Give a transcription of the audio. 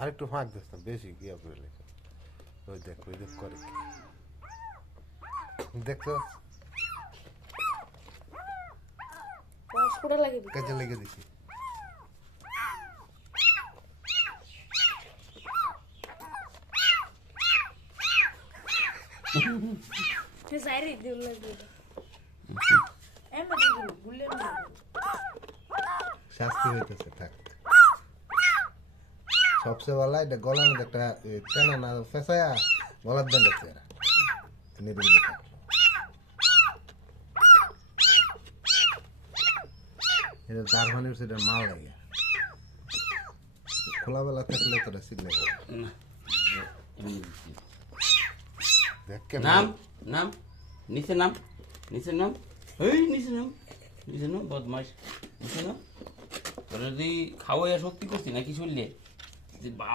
আরেকটু ফাঁক দিস না, বেশি গিয়া করে ওই দেখ করে দেখছো কাজে লেগে দিছি। শাস্তি হইতেছে থাক। সবচেয়ে ভালো এটা গলার মধ্যে একটা টানা না ফেসায়া গলার দেন দেখছে এরা নিরিবিলি থাকলো। এটা তার মানে সেটা মাল লাগে খোলাবেলা থাকলে তোরা শিখলে নাম নাম নিচে নাম নিচে নাম এই নিচে নাম বদমাস নিচে নাম তোরা যদি খাওয়াইয়া শক্তি করছি নাকি শুনলে